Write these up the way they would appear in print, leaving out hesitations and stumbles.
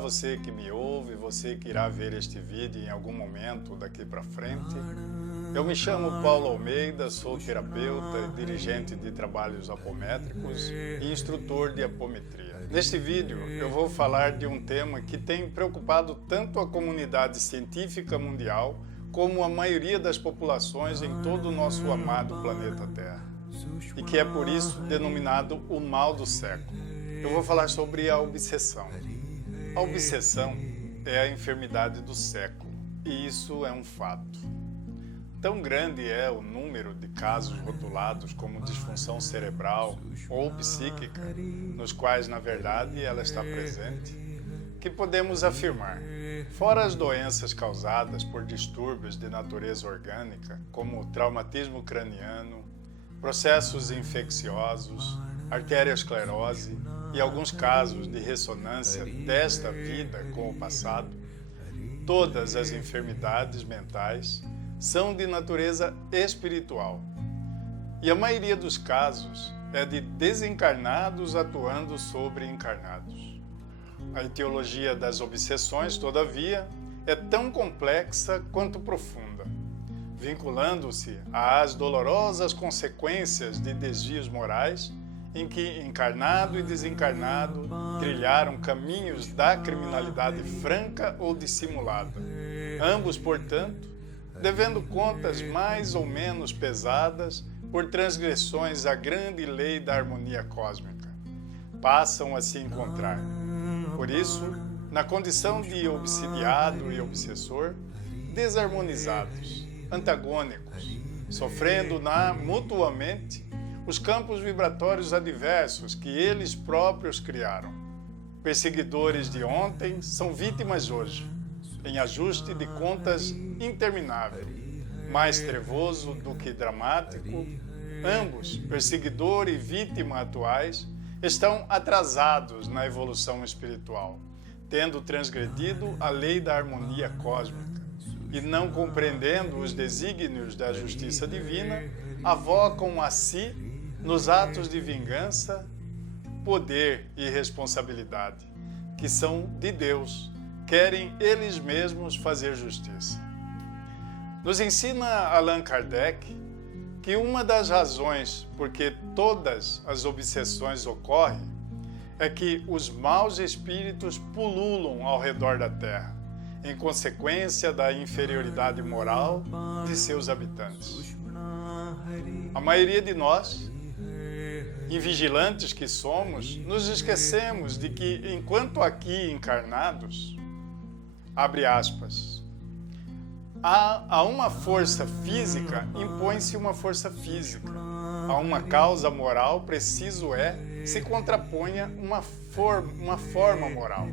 você que me ouve, você que irá ver este vídeo em algum momento daqui para frente. Eu me chamo Paulo Almeida, sou terapeuta, dirigente de trabalhos apométricos e instrutor de apometria. Neste vídeo eu vou falar de um tema que tem preocupado tanto a comunidade científica mundial como a maioria das populações em todo o nosso amado planeta Terra, e que é por isso denominado o mal do século. Eu vou falar sobre a obsessão. A obsessão é a enfermidade do século, e isso é um fato. Tão grande é o número de casos rotulados como disfunção cerebral ou psíquica, nos quais, na verdade, ela está presente, que podemos afirmar, fora as doenças causadas por distúrbios de natureza orgânica, como traumatismo craniano, processos infecciosos, arteriosclerose e alguns casos de ressonância desta vida com o passado, todas as enfermidades mentais são de natureza espiritual. E a maioria dos casos é de desencarnados atuando sobre encarnados. A etiologia das obsessões, todavia, é tão complexa quanto profunda, vinculando-se às dolorosas consequências de desvios morais em que encarnado e desencarnado trilharam caminhos da criminalidade franca ou dissimulada. Ambos, portanto, devendo contas mais ou menos pesadas por transgressões à grande lei da harmonia cósmica, passam a se encontrar. Por isso, na condição de obsidiado e obsessor, desarmonizados, antagônicos, sofrendo mutuamente os campos vibratórios adversos que eles próprios criaram. Perseguidores de ontem são vítimas hoje, em ajuste de contas interminável, mais trevoso do que dramático. Ambos, perseguidor e vítima atuais, estão atrasados na evolução espiritual, tendo transgredido a lei da harmonia cósmica e não compreendendo os desígnios da justiça divina, avocam a si, nos atos de vingança, poder e responsabilidade, que são de Deus, querem eles mesmos fazer justiça. Nos ensina Allan Kardec que uma das razões por que todas as obsessões ocorrem é que os maus espíritos pululam ao redor da Terra, em consequência da inferioridade moral de seus habitantes. A maioria de nós, invigilantes que somos, nos esquecemos de que, enquanto aqui encarnados, abre aspas, a uma força física impõe-se uma força física. A uma causa moral preciso é se contraponha uma forma moral.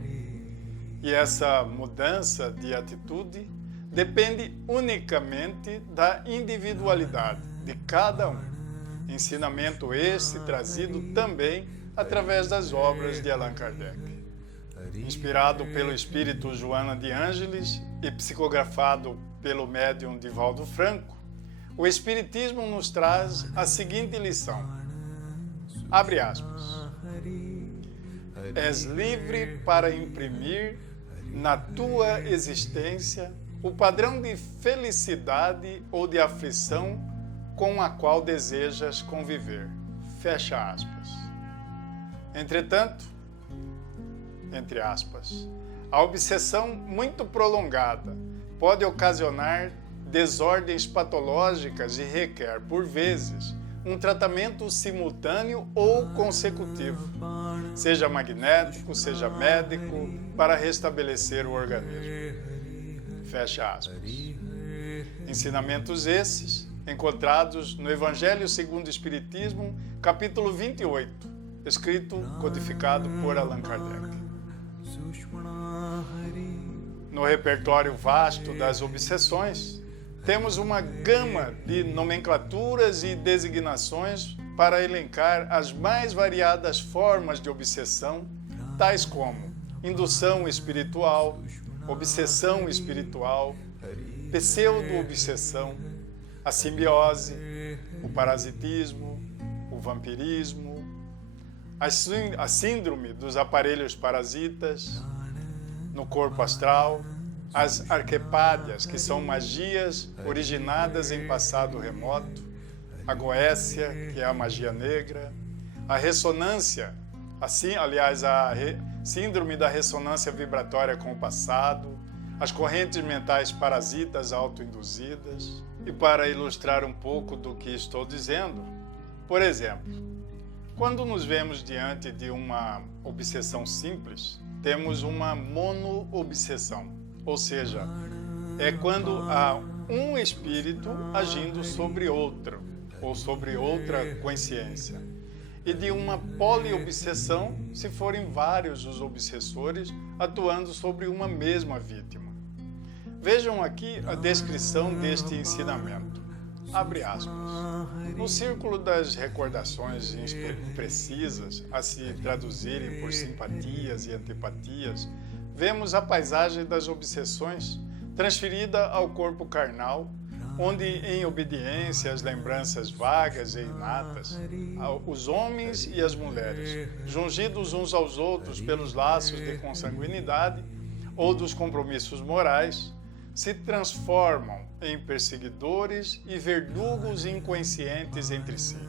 E essa mudança de atitude depende unicamente da individualidade de cada um. Ensinamento este trazido também através das obras de Allan Kardec. Inspirado pelo espírito Joana de Ângeles e psicografado pelo médium Divaldo Franco, o Espiritismo nos traz a seguinte lição, abre aspas, és livre para imprimir na tua existência o padrão de felicidade ou de aflição com a qual desejas conviver, fecha aspas. Entretanto, entre aspas, a obsessão muito prolongada pode ocasionar desordens patológicas e requer, por vezes, um tratamento simultâneo ou consecutivo, seja magnético, seja médico, para restabelecer o organismo. Fecha aspas. Ensinamentos esses encontrados no Evangelho segundo o Espiritismo, capítulo 28, escrito, codificado por Allan Kardec. No repertório vasto das obsessões, temos uma gama de nomenclaturas e designações para elencar as mais variadas formas de obsessão, tais como indução espiritual, obsessão espiritual, pseudo-obsessão, a simbiose, o parasitismo, o vampirismo, a síndrome dos aparelhos parasitas, no corpo astral, as arquepádias, que são magias originadas em passado remoto, a goécia, que é a magia negra, a ressonância, assim, aliás, a síndrome da ressonância vibratória com o passado, as correntes mentais parasitas autoinduzidas. E para ilustrar um pouco do que estou dizendo, por exemplo, quando nos vemos diante de uma obsessão simples, temos uma mono-obsessão, ou seja, é quando há um espírito agindo sobre outro, ou sobre outra consciência. E de uma poliobsessão, se forem vários os obsessores atuando sobre uma mesma vítima. Vejam aqui a descrição deste ensinamento. Abre aspas. No círculo das recordações imprecisas, a se traduzirem por simpatias e antipatias, vemos a paisagem das obsessões transferida ao corpo carnal, onde, em obediência às lembranças vagas e inatas, os homens e as mulheres, jungidos uns aos outros pelos laços de consanguinidade ou dos compromissos morais, se transformam em perseguidores e verdugos inconscientes entre si.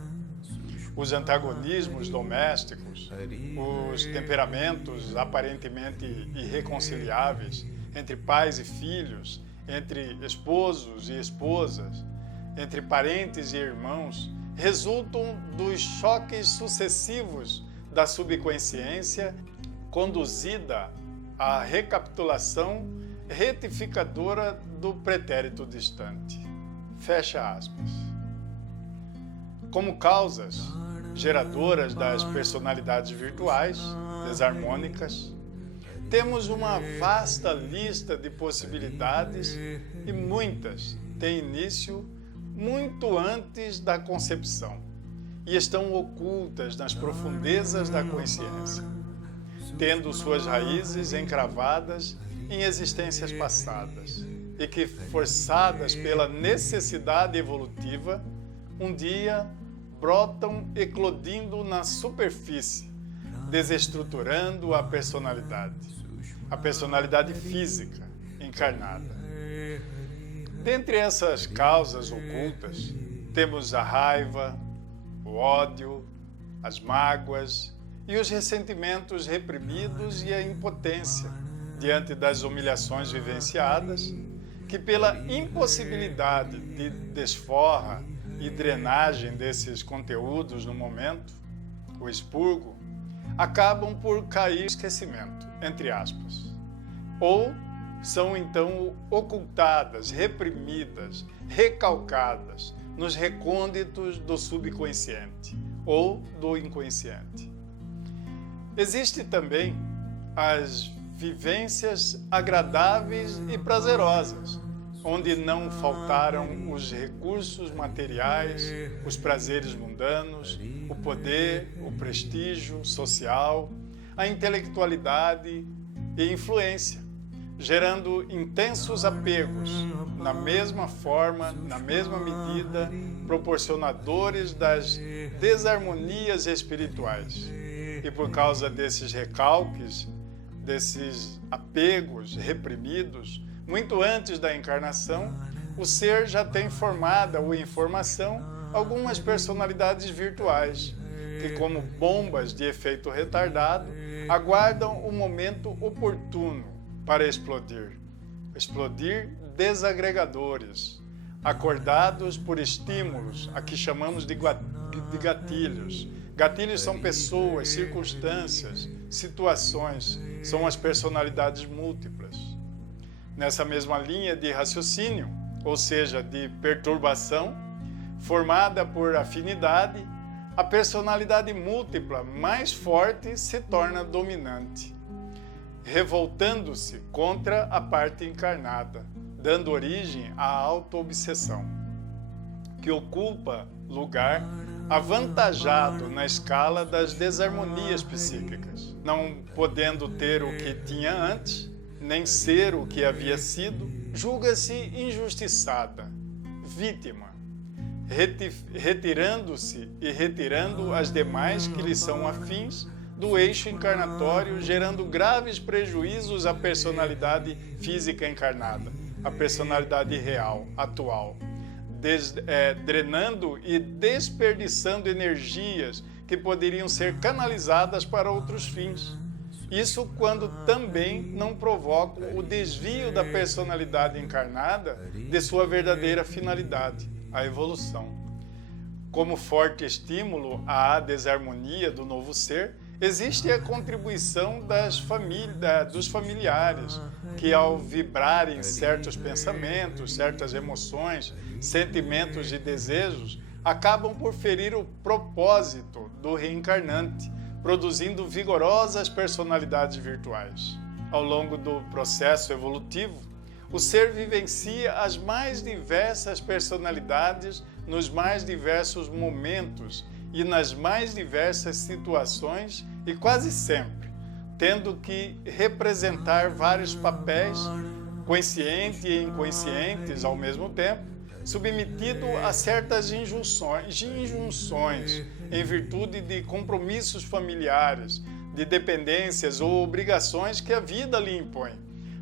Os antagonismos domésticos, os temperamentos aparentemente irreconciliáveis entre pais e filhos, entre esposos e esposas, entre parentes e irmãos, resultam dos choques sucessivos da subconsciência conduzida à recapitulação retificadora do pretérito distante. Fecha aspas. Como causas geradoras das personalidades virtuais, desarmônicas, temos uma vasta lista de possibilidades e muitas têm início muito antes da concepção e estão ocultas nas profundezas da consciência, tendo suas raízes encravadas em existências passadas e que, forçadas pela necessidade evolutiva, um dia brotam eclodindo na superfície, desestruturando a personalidade física encarnada. Dentre essas causas ocultas, temos a raiva, o ódio, as mágoas e os ressentimentos reprimidos e a impotência diante das humilhações vivenciadas, que pela impossibilidade de desforra e drenagem desses conteúdos no momento, o expurgo, acabam por cair em esquecimento, entre aspas, ou são então ocultadas, reprimidas, recalcadas nos recônditos do subconsciente ou do inconsciente. Existem também as vivências agradáveis e prazerosas, onde não faltaram os recursos materiais, os prazeres mundanos, o poder, o prestígio social, a intelectualidade e influência, gerando intensos apegos, na mesma forma, na mesma medida, proporcionadores das desarmonias espirituais. E por causa desses recalques, desses apegos reprimidos, muito antes da encarnação, o ser já tem formada ou em formação algumas personalidades virtuais, que, como bombas de efeito retardado, aguardam o momento oportuno para explodir desagregadores, acordados por estímulos, a que chamamos de gatilhos. Gatilhos são pessoas, circunstâncias, situações, são as personalidades múltiplas. Nessa mesma linha de raciocínio, ou seja, de perturbação, formada por afinidade, a personalidade múltipla mais forte se torna dominante, revoltando-se contra a parte encarnada, dando origem à auto-obsessão, que ocupa lugar avantajado na escala das desarmonias psíquicas, não podendo ter o que tinha antes, nem ser o que havia sido, julga-se injustiçada, vítima, retirando-se e retirando as demais que lhe são afins do eixo encarnatório, gerando graves prejuízos à personalidade física encarnada, à personalidade real, atual, drenando e desperdiçando energias que poderiam ser canalizadas para outros fins. Isso quando também não provocam o desvio da personalidade encarnada de sua verdadeira finalidade, a evolução. Como forte estímulo à desarmonia do novo ser, existe a contribuição dos familiares, que ao vibrarem certos pensamentos, certas emoções, sentimentos e desejos, acabam por ferir o propósito do reencarnante, produzindo vigorosas personalidades virtuais. Ao longo do processo evolutivo, o ser vivencia as mais diversas personalidades nos mais diversos momentos e nas mais diversas situações e quase sempre, tendo que representar vários papéis, conscientes e inconscientes ao mesmo tempo, submetido a certas injunções em virtude de compromissos familiares, de dependências ou obrigações que a vida lhe impõe,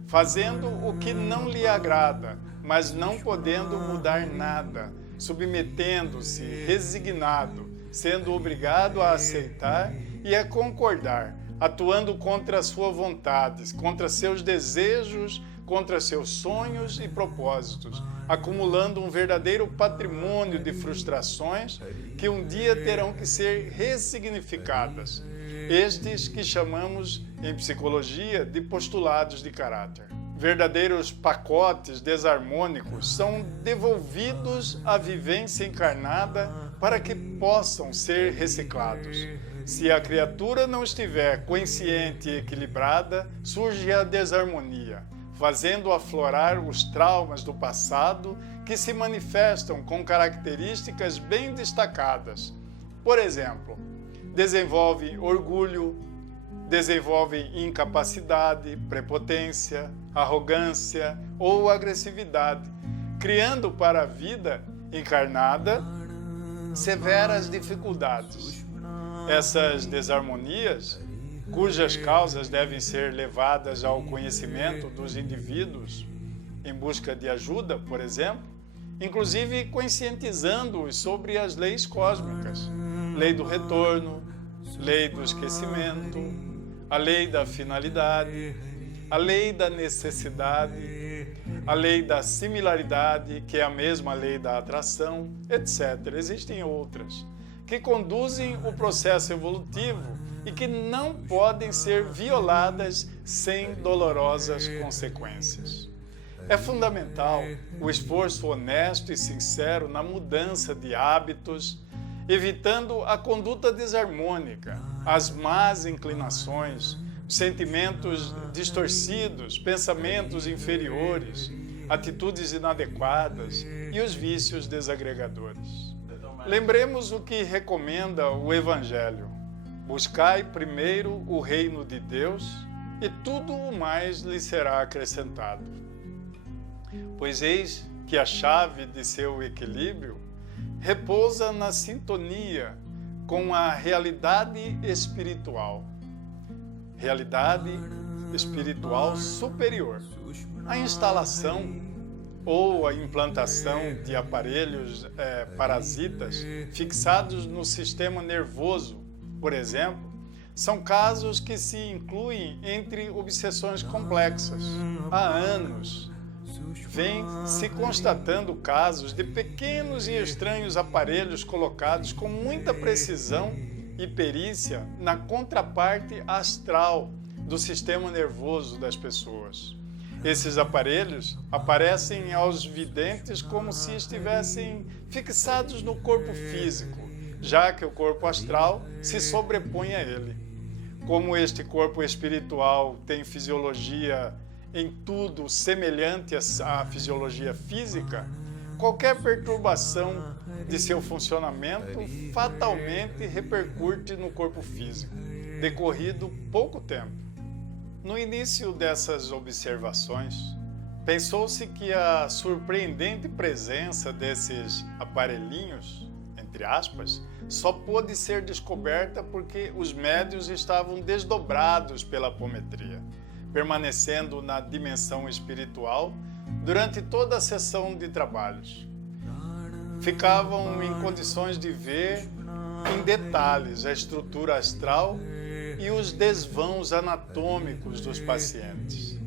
fazendo o que não lhe agrada, mas não podendo mudar nada, submetendo-se, resignado, sendo obrigado a aceitar e a concordar, atuando contra a sua vontade, contra seus desejos, contra seus sonhos e propósitos, acumulando um verdadeiro patrimônio de frustrações que um dia terão que ser ressignificadas, estes que chamamos em psicologia de postulados de caráter. Verdadeiros pacotes desarmônicos são devolvidos à vivência encarnada para que possam ser reciclados. Se a criatura não estiver consciente e equilibrada, surge a desarmonia, fazendo aflorar os traumas do passado que se manifestam com características bem destacadas. Por exemplo, desenvolve orgulho, desenvolve incapacidade, prepotência, arrogância ou agressividade, criando para a vida encarnada severas dificuldades. Essas desarmonias, cujas causas devem ser levadas ao conhecimento dos indivíduos em busca de ajuda, por exemplo, inclusive conscientizando-os sobre as leis cósmicas, lei do retorno, lei do esquecimento, a lei da finalidade, a lei da necessidade, a lei da similaridade, que é a mesma lei da atração, etc. Existem outras que conduzem o processo evolutivo e que não podem ser violadas sem dolorosas consequências. É fundamental o esforço honesto e sincero na mudança de hábitos, evitando a conduta desarmônica, as más inclinações, sentimentos distorcidos, pensamentos inferiores, atitudes inadequadas e os vícios desagregadores. Lembremos o que recomenda o Evangelho: buscai primeiro o reino de Deus e tudo o mais lhe será acrescentado. Pois eis que a chave de seu equilíbrio repousa na sintonia com a realidade espiritual superior. A instalação ou a implantação de aparelhos parasitas fixados no sistema nervoso, por exemplo, são casos que se incluem entre obsessões complexas. Há anos, vem se constatando casos de pequenos e estranhos aparelhos colocados com muita precisão e perícia na contraparte astral do sistema nervoso das pessoas. Esses aparelhos aparecem aos videntes como se estivessem fixados no corpo físico, já que o corpo astral se sobrepõe a ele. Como este corpo espiritual tem fisiologia em tudo semelhante à fisiologia física, qualquer perturbação de seu funcionamento fatalmente repercute no corpo físico, decorrido pouco tempo. No início dessas observações, pensou-se que a surpreendente presença desses aparelhinhos, entre aspas, só pôde ser descoberta porque os médiuns estavam desdobrados pela apometria, permanecendo na dimensão espiritual durante toda a sessão de trabalhos. Ficavam em condições de ver em detalhes a estrutura astral e os desvãos anatômicos dos pacientes.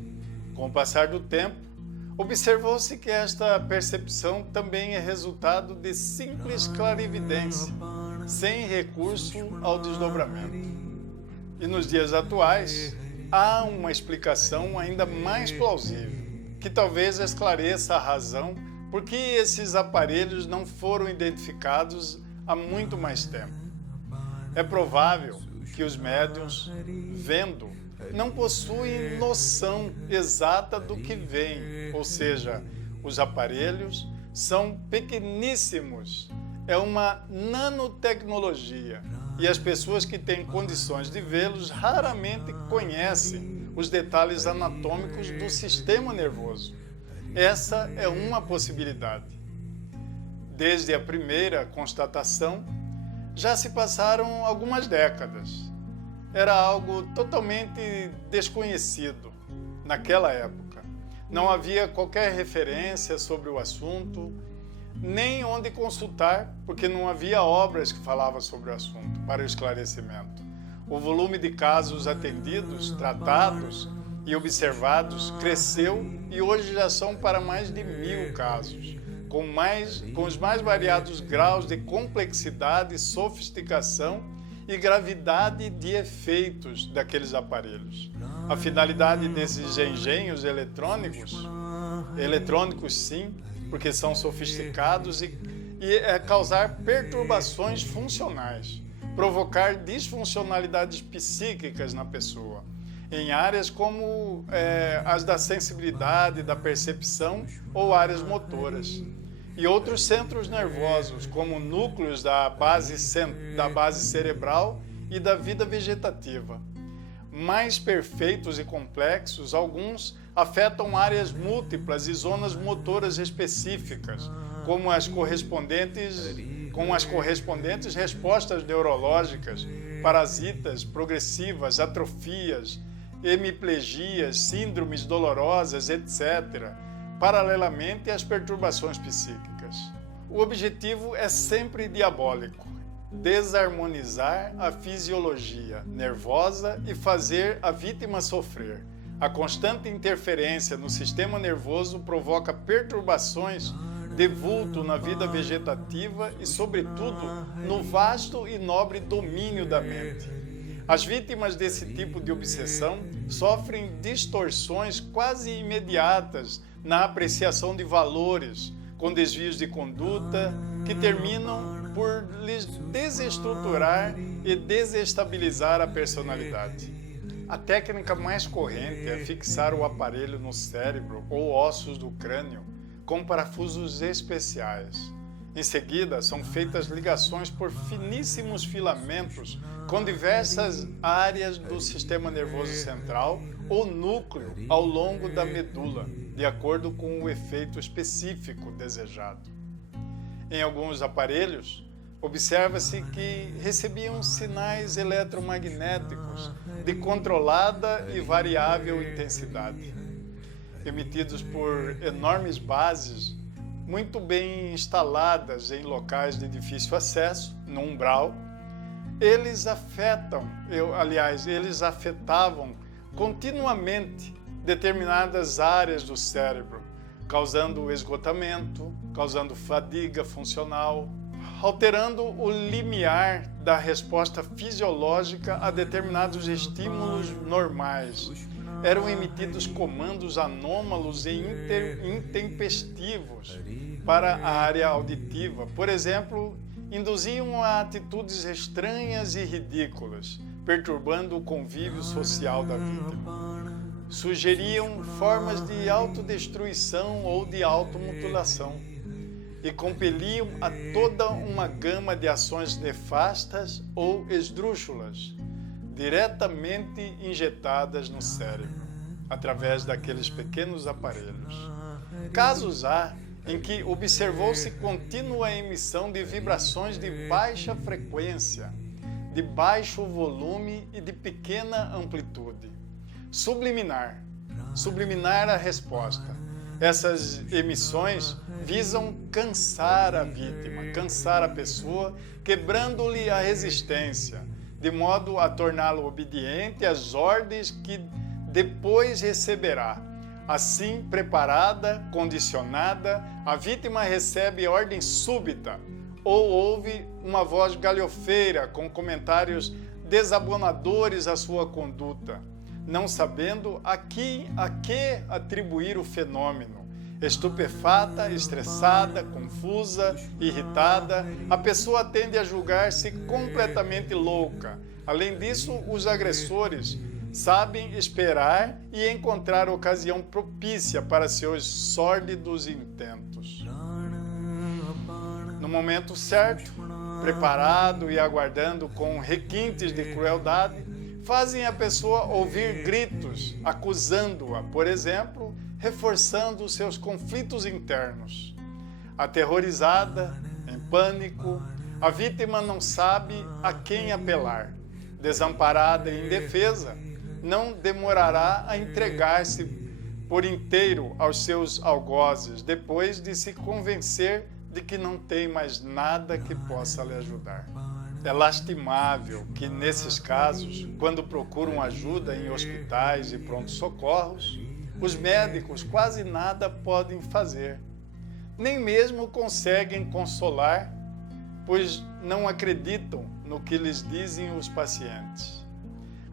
Com o passar do tempo, observou-se que esta percepção também é resultado de simples clarividência, sem recurso ao desdobramento. E nos dias atuais, há uma explicação ainda mais plausível, que talvez esclareça a razão por que esses aparelhos não foram identificados há muito mais tempo. É provável que os médiuns, vendo, não possuem noção exata do que veem, ou seja, os aparelhos são pequeníssimos, é uma nanotecnologia e as pessoas que têm condições de vê-los raramente conhecem os detalhes anatômicos do sistema nervoso. Essa é uma possibilidade. Desde a primeira constatação, já se passaram algumas décadas. Era algo totalmente desconhecido naquela época. Não havia qualquer referência sobre o assunto, nem onde consultar, porque não havia obras que falavam sobre o assunto para o esclarecimento. O volume de casos atendidos, tratados e observados cresceu e hoje já são para mais de 1000 casos, com os mais variados graus de complexidade, sofisticação e gravidade de efeitos daqueles aparelhos. A finalidade desses engenhos eletrônicos sim, porque são sofisticados e é causar perturbações funcionais, provocar disfuncionalidades psíquicas na pessoa, em áreas como as da sensibilidade, da percepção ou áreas motoras. E outros centros nervosos, como núcleos da base cerebral e da vida vegetativa. Mais perfeitos e complexos, alguns afetam áreas múltiplas e zonas motoras específicas, com as correspondentes respostas neurológicas, parasitas, progressivas, atrofias, hemiplegias, síndromes dolorosas, etc., paralelamente às perturbações psíquicas. O objetivo é sempre diabólico: desarmonizar a fisiologia nervosa e fazer a vítima sofrer. A constante interferência no sistema nervoso provoca perturbações de vulto na vida vegetativa e, sobretudo, no vasto e nobre domínio da mente. As vítimas desse tipo de obsessão sofrem distorções quase imediatas na apreciação de valores, com desvios de conduta que terminam por lhes desestruturar e desestabilizar a personalidade. A técnica mais corrente é fixar o aparelho no cérebro ou ossos do crânio com parafusos especiais. Em seguida, são feitas ligações por finíssimos filamentos com diversas áreas do sistema nervoso central ou núcleo ao longo da medula, de acordo com o efeito específico desejado. Em alguns aparelhos, observa-se que recebiam sinais eletromagnéticos de controlada e variável intensidade, emitidos por enormes bases muito bem instaladas em locais de difícil acesso, no umbral. Eles afetavam continuamente determinadas áreas do cérebro, causando esgotamento, causando fadiga funcional, alterando o limiar da resposta fisiológica a determinados estímulos normais. Eram emitidos comandos anômalos e intempestivos para a área auditiva. Por exemplo, induziam a atitudes estranhas e ridículas, perturbando o convívio social da vítima. Sugeriam formas de autodestruição ou de automutilação e compeliam a toda uma gama de ações nefastas ou esdrúxulas, diretamente injetadas no cérebro, através daqueles pequenos aparelhos. Casos há em que observou-se contínua emissão de vibrações de baixa frequência, de baixo volume e de pequena amplitude. Subliminar a resposta. Essas emissões visam cansar a vítima, cansar a pessoa, quebrando-lhe a resistência, de modo a torná-lo obediente às ordens que depois receberá. Assim, preparada, condicionada, a vítima recebe ordem súbita ou ouve uma voz galhofeira com comentários desabonadores à sua conduta, não sabendo a que atribuir o fenômeno. Estupefata, estressada, confusa, irritada, a pessoa tende a julgar-se completamente louca. Além disso, os agressores sabem esperar e encontrar ocasião propícia para seus sórdidos intentos. No momento certo, preparado e aguardando com requintes de crueldade, fazem a pessoa ouvir gritos, acusando-a, por exemplo, reforçando seus conflitos internos. Aterrorizada, em pânico, a vítima não sabe a quem apelar. Desamparada e indefesa, não demorará a entregar-se por inteiro aos seus algozes, depois de se convencer de que não tem mais nada que possa lhe ajudar. É lastimável que, nesses casos, quando procuram ajuda em hospitais e pronto-socorros, os médicos quase nada podem fazer. Nem mesmo conseguem consolar, pois não acreditam no que lhes dizem os pacientes.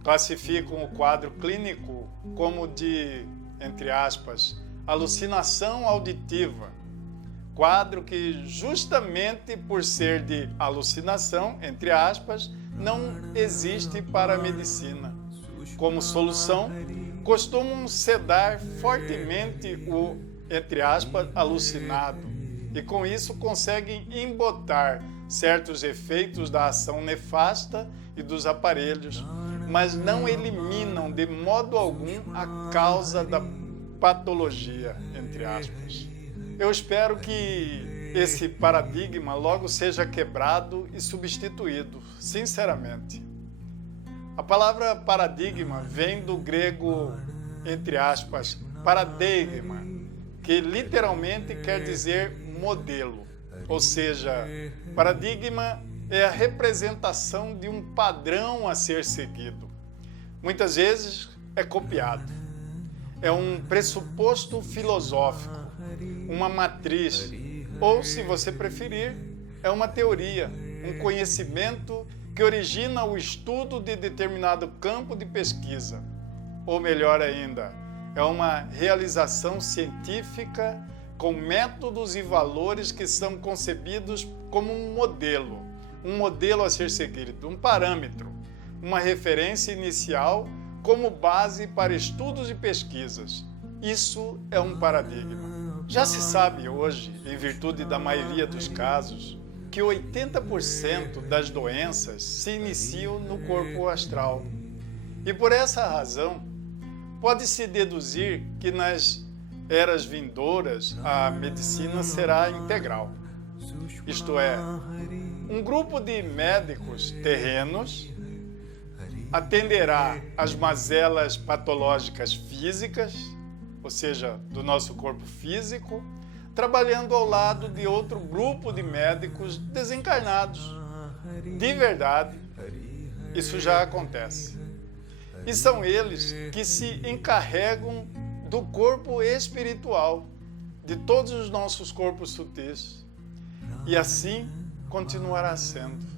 Classificam o quadro clínico como de, entre aspas, alucinação auditiva, quadro que, justamente por ser de alucinação, entre aspas, não existe para a medicina. Como solução, costumam sedar fortemente o, entre aspas, alucinado, e com isso conseguem embotar certos efeitos da ação nefasta e dos aparelhos, mas não eliminam de modo algum a causa da patologia, entre aspas. Eu espero que esse paradigma logo seja quebrado e substituído, sinceramente. A palavra paradigma vem do grego, entre aspas, paradigma, que literalmente quer dizer modelo, ou seja, paradigma é a representação de um padrão a ser seguido. Muitas vezes é copiado. É um pressuposto filosófico, uma matriz, ou, se você preferir, é uma teoria, um conhecimento que origina o estudo de determinado campo de pesquisa. Ou melhor ainda, é uma realização científica com métodos e valores que são concebidos como um modelo a ser seguido, um parâmetro, uma referência inicial como base para estudos e pesquisas. Isso é um paradigma. Já se sabe hoje, em virtude da maioria dos casos, que 80% das doenças se iniciam no corpo astral. E por essa razão, pode-se deduzir que nas eras vindouras a medicina será integral. Isto é, um grupo de médicos terrenos atenderá às mazelas patológicas físicas, ou seja, do nosso corpo físico, trabalhando ao lado de outro grupo de médicos desencarnados. De verdade, isso já acontece. E são eles que se encarregam do corpo espiritual, de todos os nossos corpos sutis. E assim continuará sendo.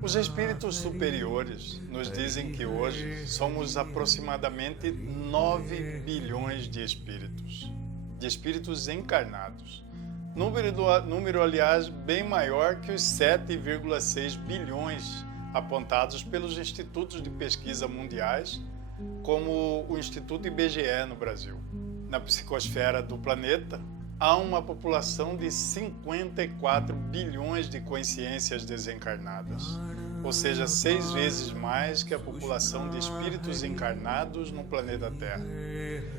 Os espíritos superiores nos dizem que hoje somos aproximadamente 9 bilhões de espíritos encarnados. Número, aliás, bem maior que os 7,6 bilhões apontados pelos institutos de pesquisa mundiais, como o Instituto IBGE no Brasil. Na psicosfera do planeta, há uma população de 54 bilhões de consciências desencarnadas, ou seja, 6 vezes mais que a população de espíritos encarnados no planeta Terra,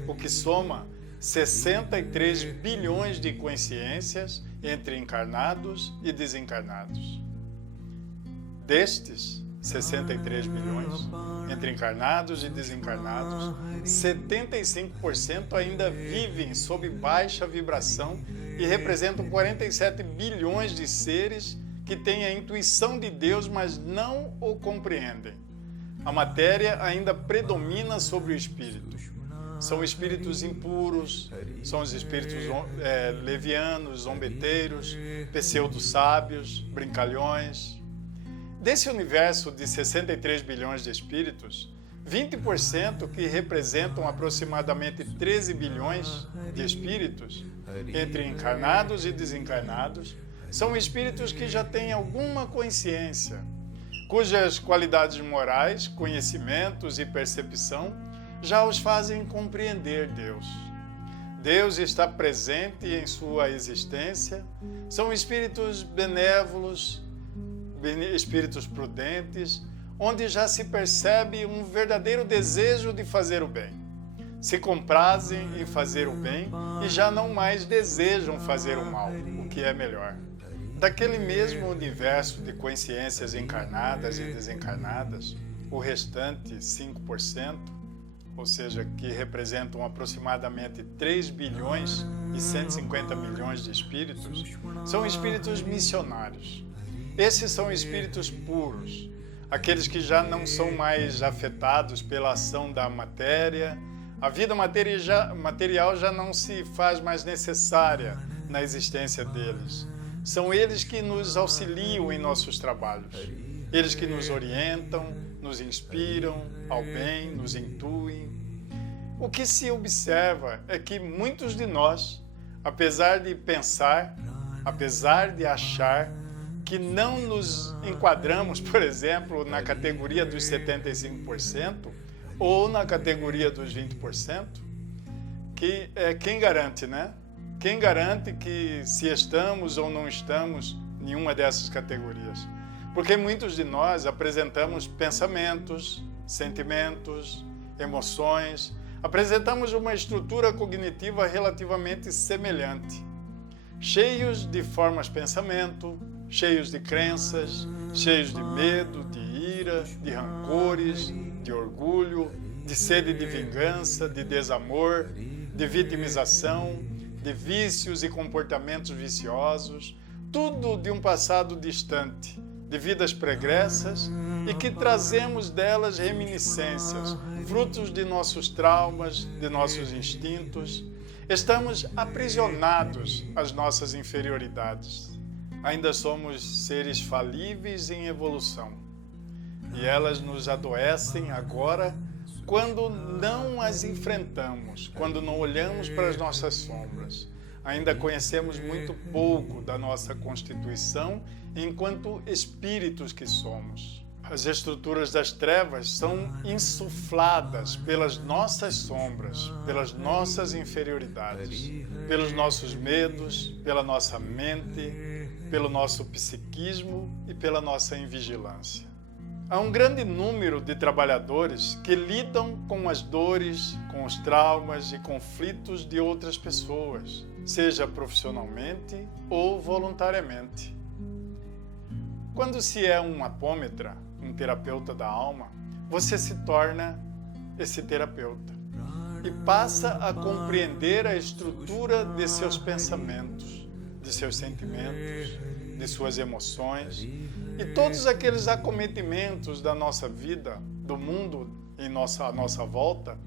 o que soma 63 bilhões de consciências entre encarnados e desencarnados. Destes 63 bilhões, entre encarnados e desencarnados, 75% ainda vivem sob baixa vibração e representam 47 bilhões de seres que têm a intuição de Deus, mas não o compreendem. A matéria ainda predomina sobre o espírito. São espíritos impuros, são os espíritos levianos, zombeteiros, pseudo-sábios, brincalhões. Desse universo de 63 bilhões de espíritos, 20%, que representam aproximadamente 13 bilhões de espíritos, entre encarnados e desencarnados, são espíritos que já têm alguma consciência, cujas qualidades morais, conhecimentos e percepção já os fazem compreender Deus. Deus está presente em sua existência, são espíritos benévolos, espíritos prudentes, onde já se percebe um verdadeiro desejo de fazer o bem. Se comprazem em fazer o bem e já não mais desejam fazer o mal, o que é melhor. Daquele mesmo universo de consciências encarnadas e desencarnadas, o restante 5%, ou seja, que representam aproximadamente 3 bilhões e 150 milhões de espíritos, são espíritos missionários. Esses são espíritos puros, aqueles que já não são mais afetados pela ação da matéria. A vida material já não se faz mais necessária na existência deles. São eles que nos auxiliam em nossos trabalhos. Eles que nos orientam, nos inspiram ao bem, nos intuem. O que se observa é que muitos de nós, apesar de pensar, apesar de achar que não nos enquadramos, por exemplo, na categoria dos 75% ou na categoria dos 20%, que quem garante, né? Quem garante que se estamos ou não estamos em nenhuma dessas categorias? Porque muitos de nós apresentamos pensamentos, sentimentos, emoções, apresentamos uma estrutura cognitiva relativamente semelhante, cheios de formas-pensamento, cheios de crenças, cheios de medo, de ira, de rancores, de orgulho, de sede de vingança, de desamor, de vitimização, de vícios e comportamentos viciosos, tudo de um passado distante, de vidas pregressas e que trazemos delas reminiscências, frutos de nossos traumas, de nossos instintos. Estamos aprisionados às nossas inferioridades. Ainda somos seres falíveis em evolução e elas nos adoecem agora quando não as enfrentamos, quando não olhamos para as nossas sombras. Ainda conhecemos muito pouco da nossa constituição enquanto espíritos que somos. As estruturas das trevas são insufladas pelas nossas sombras, pelas nossas inferioridades, pelos nossos medos, pela nossa mente, pelo nosso psiquismo e pela nossa invigilância. Há um grande número de trabalhadores que lidam com as dores, com os traumas e conflitos de outras pessoas, seja profissionalmente ou voluntariamente. Quando se é um apômetra, um terapeuta da alma, você se torna esse terapeuta e passa a compreender a estrutura de seus pensamentos, de seus sentimentos, de suas emoções e todos aqueles acometimentos da nossa vida, do mundo à nossa volta,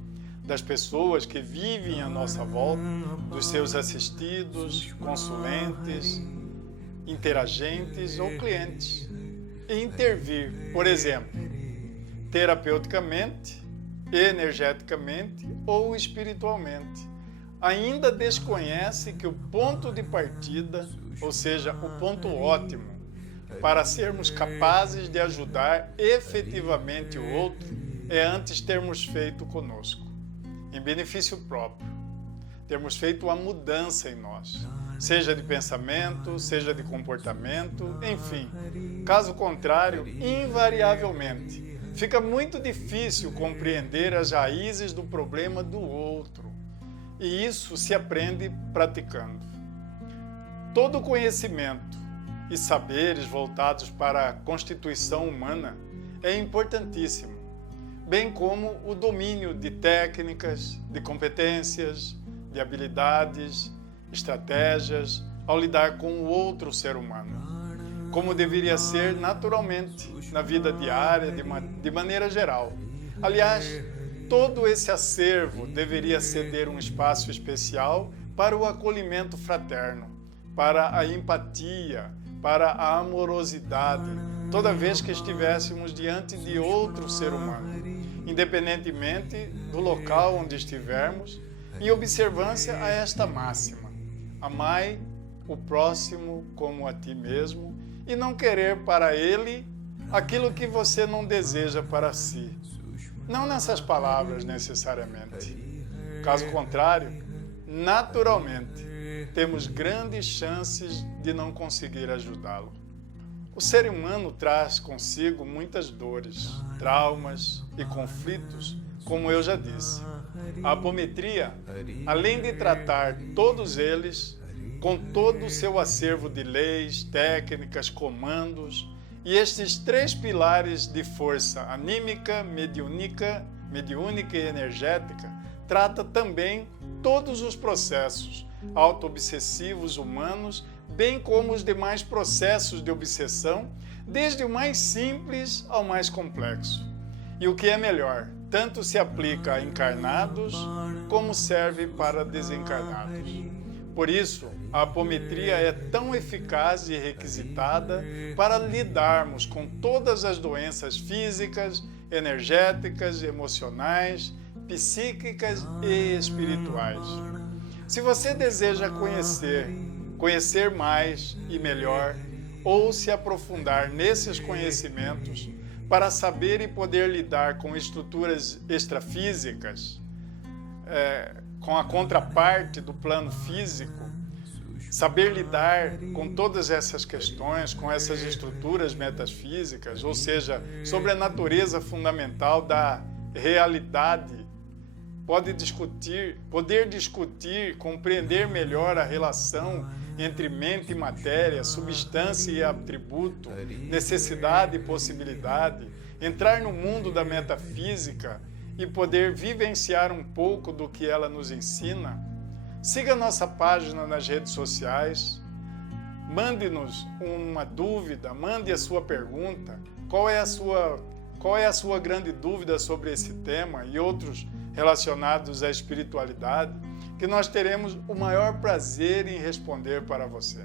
das pessoas que vivem à nossa volta, dos seus assistidos, consulentes, interagentes ou clientes. E intervir, por exemplo, terapeuticamente, energeticamente ou espiritualmente. Ainda desconhece que o ponto de partida, ou seja, o ponto ótimo, para sermos capazes de ajudar efetivamente o outro, é antes termos feito conosco, em benefício próprio, termos feito uma mudança em nós, seja de pensamento, seja de comportamento, enfim. Caso contrário, invariavelmente, fica muito difícil compreender as raízes do problema do outro e isso se aprende praticando. Todo conhecimento e saberes voltados para a constituição humana é importantíssimo, bem como o domínio de técnicas, de competências, de habilidades, estratégias ao lidar com o outro ser humano, como deveria ser naturalmente na vida diária, de maneira geral. Aliás, todo esse acervo deveria ceder um espaço especial para o acolhimento fraterno, para a empatia, para a amorosidade, toda vez que estivéssemos diante de outro ser humano, independentemente do local onde estivermos, em observância a esta máxima: amai o próximo como a ti mesmo, e não querer para ele aquilo que você não deseja para si. Não nessas palavras necessariamente. Caso contrário, naturalmente, temos grandes chances de não conseguir ajudá-lo. O ser humano traz consigo muitas dores, traumas e conflitos, como eu já disse. A apometria, além de tratar todos eles, com todo o seu acervo de leis, técnicas, comandos, e estes 3 pilares de força anímica, mediúnica e energética, trata também todos os processos auto-obsessivos humanos, bem como os demais processos de obsessão, desde o mais simples ao mais complexo. E o que é melhor, tanto se aplica a encarnados, como serve para desencarnados. Por isso, a apometria é tão eficaz e requisitada para lidarmos com todas as doenças físicas, energéticas, emocionais, psíquicas e espirituais. Se você deseja conhecer mais e melhor, ou se aprofundar nesses conhecimentos para saber e poder lidar com estruturas extrafísicas, com a contraparte do plano físico, saber lidar com todas essas questões, com essas estruturas metafísicas, ou seja, sobre a natureza fundamental da realidade, poder discutir, compreender melhor a relação entre mente e matéria, substância e atributo, necessidade e possibilidade, entrar no mundo da metafísica e poder vivenciar um pouco do que ela nos ensina. Siga nossa página nas redes sociais, mande-nos uma dúvida, mande a sua pergunta, qual é a sua grande dúvida sobre esse tema e outros relacionados à espiritualidade, que nós teremos o maior prazer em responder para você.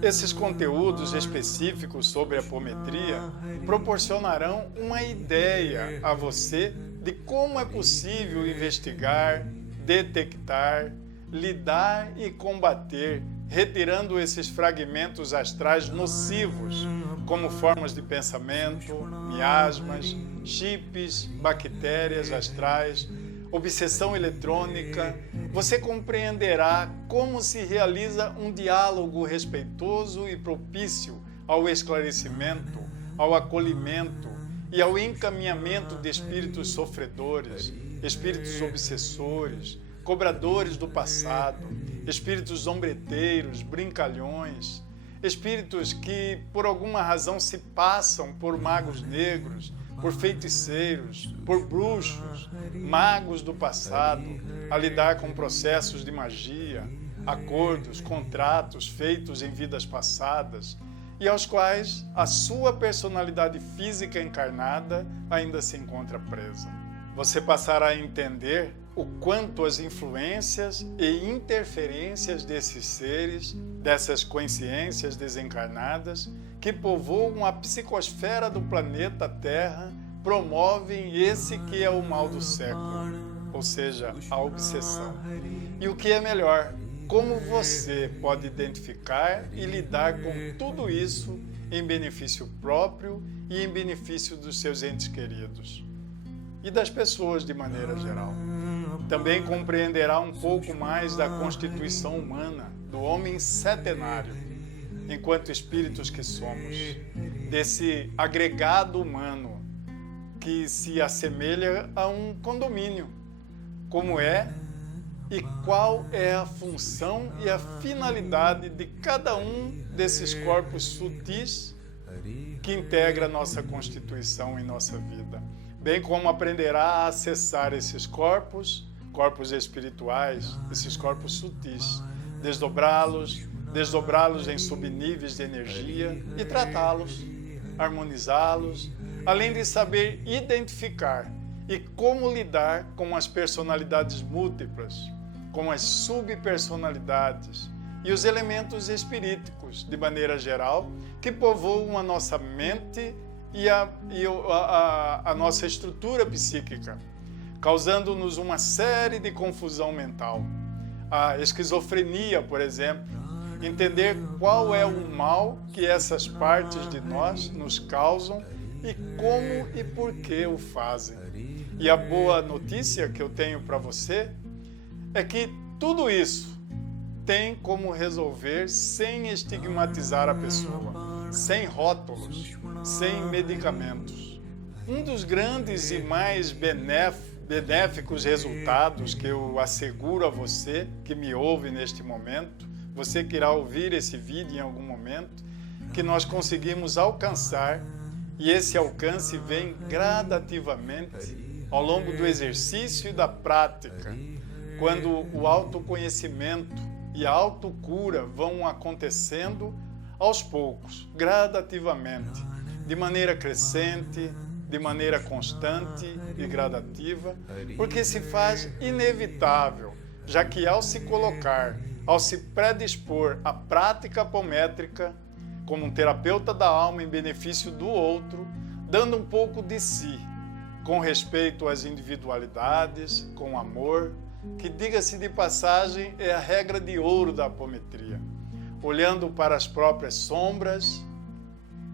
Esses conteúdos específicos sobre a apometria proporcionarão uma ideia a você de como é possível investigar, detectar, lidar e combater, retirando esses fragmentos astrais nocivos, como formas de pensamento, miasmas, chips, bactérias astrais, obsessão eletrônica. Você compreenderá como se realiza um diálogo respeitoso e propício ao esclarecimento, ao acolhimento e ao encaminhamento de espíritos sofredores, espíritos obsessores, cobradores do passado, espíritos zombreteiros, brincalhões, espíritos que por alguma razão se passam por magos negros, por feiticeiros, por bruxos, magos do passado, a lidar com processos de magia, acordos, contratos feitos em vidas passadas e aos quais a sua personalidade física encarnada ainda se encontra presa. Você passará a entender o quanto as influências e interferências desses seres, dessas consciências desencarnadas, que povoam a psicosfera do planeta Terra, promovem esse que é o mal do século, ou seja, a obsessão. E o que é melhor, como você pode identificar e lidar com tudo isso em benefício próprio e em benefício dos seus entes queridos e das pessoas de maneira geral. Também compreenderá um pouco mais da constituição humana, do homem setenário, enquanto espíritos que somos, desse agregado humano que se assemelha a um condomínio, como é e qual é a função e a finalidade de cada um desses corpos sutis que integra nossa constituição e nossa vida, bem como aprenderá a acessar esses corpos espirituais, esses corpos sutis, desdobrá-los em subníveis de energia e tratá-los, harmonizá-los, além de saber identificar e como lidar com as personalidades múltiplas, com as subpersonalidades e os elementos espiríticos, de maneira geral, que povoam a nossa mente e a nossa estrutura psíquica, causando-nos uma série de confusão mental. A esquizofrenia, por exemplo, entender qual é o mal que essas partes de nós nos causam e como e por que o fazem. E a boa notícia que eu tenho para você é que tudo isso tem como resolver sem estigmatizar a pessoa, sem rótulos, sem medicamentos. Um dos grandes e mais benéficos resultados que eu asseguro a você que me ouve neste momento, você que irá ouvir esse vídeo em algum momento, que nós conseguimos alcançar, e esse alcance vem gradativamente ao longo do exercício e da prática, quando o autoconhecimento e a autocura vão acontecendo aos poucos, gradativamente, de maneira crescente, de maneira constante e gradativa, porque se faz inevitável, já que ao se colocar, ao se predispor à prática apométrica, como um terapeuta da alma em benefício do outro, dando um pouco de si, com respeito às individualidades, com amor, que, diga-se de passagem, é a regra de ouro da apometria, olhando para as próprias sombras,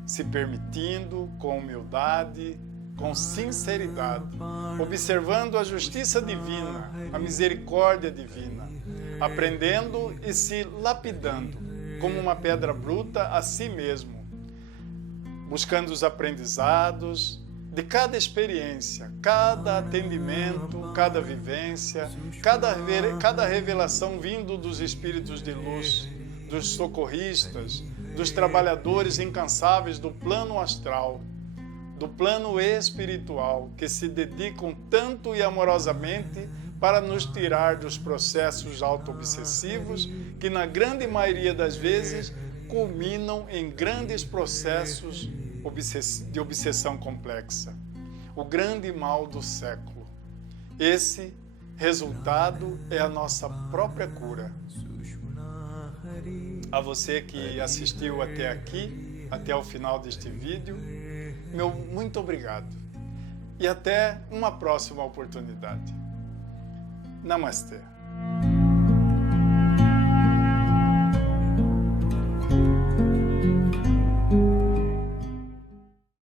se permitindo com humildade, com sinceridade, observando a justiça divina, a misericórdia divina, aprendendo e se lapidando como uma pedra bruta a si mesmo, buscando os aprendizados de cada experiência, cada atendimento, cada vivência, cada revelação vindo dos espíritos de luz, dos socorristas, dos trabalhadores incansáveis do plano astral, do plano espiritual, que se dedicam tanto e amorosamente para nos tirar dos processos auto-obsessivos, que na grande maioria das vezes culminam em grandes processos de obsessão complexa. O grande mal do século. Esse resultado é a nossa própria cura. A você que assistiu até aqui, até o final deste vídeo, meu muito obrigado. E até uma próxima oportunidade. Namastê.